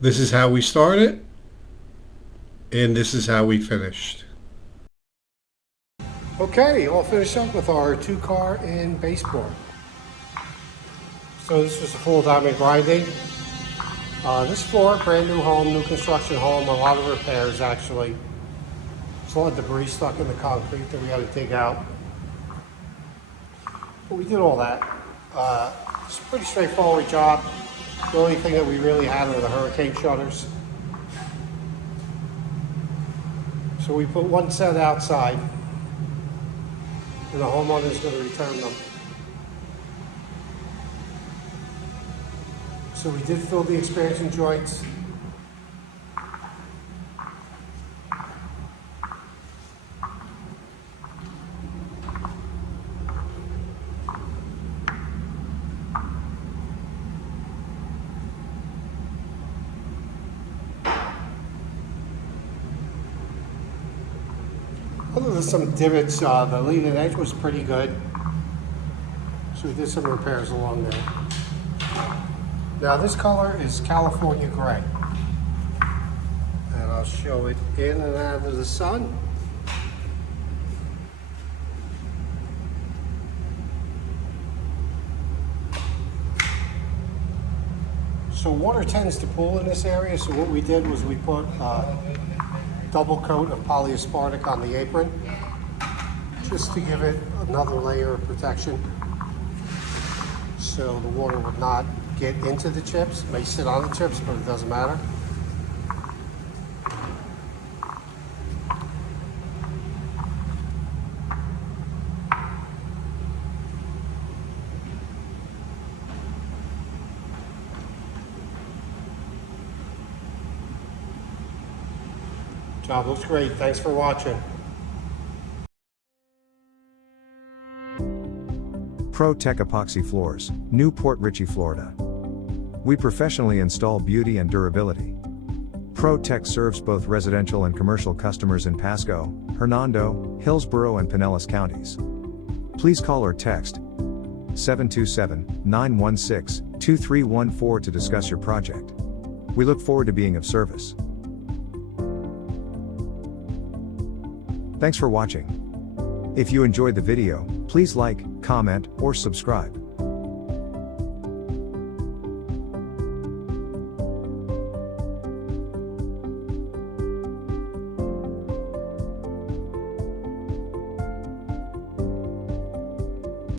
This is how we started, and this is how we finished. Okay, all finished up with our 2-car and baseboard. So this was a full diamond grinding. This floor, brand new home, new construction home, a lot of repairs actually. There's a lot of debris stuck in the concrete that we had to dig out. But we did all that. It's a pretty straightforward job. The only thing that we really had were the hurricane shutters. So we put one set outside, and the homeowner is going to return them. So we did fill the expansion joints. Other than some divots, the leading edge was pretty good. So we did some repairs along there. Now this color is California gray. And I'll show it in and out of the sun. So water tends to pool in this area, so what we did was we put double coat of polyaspartic on the apron just to give it another layer of protection so the water would not get into the chips. It may sit on the chips, but it doesn't matter. Job looks great. Thanks for watching. Pro Tech Epoxy Floors, Newport Richey, Florida. We professionally install beauty and durability. Pro Tech serves both residential and commercial customers in Pasco, Hernando, Hillsborough, and Pinellas counties. Please call or text 727-916-2314 to discuss your project. We look forward to being of service. Thanks for watching. If you enjoyed the video, please like, comment, or subscribe.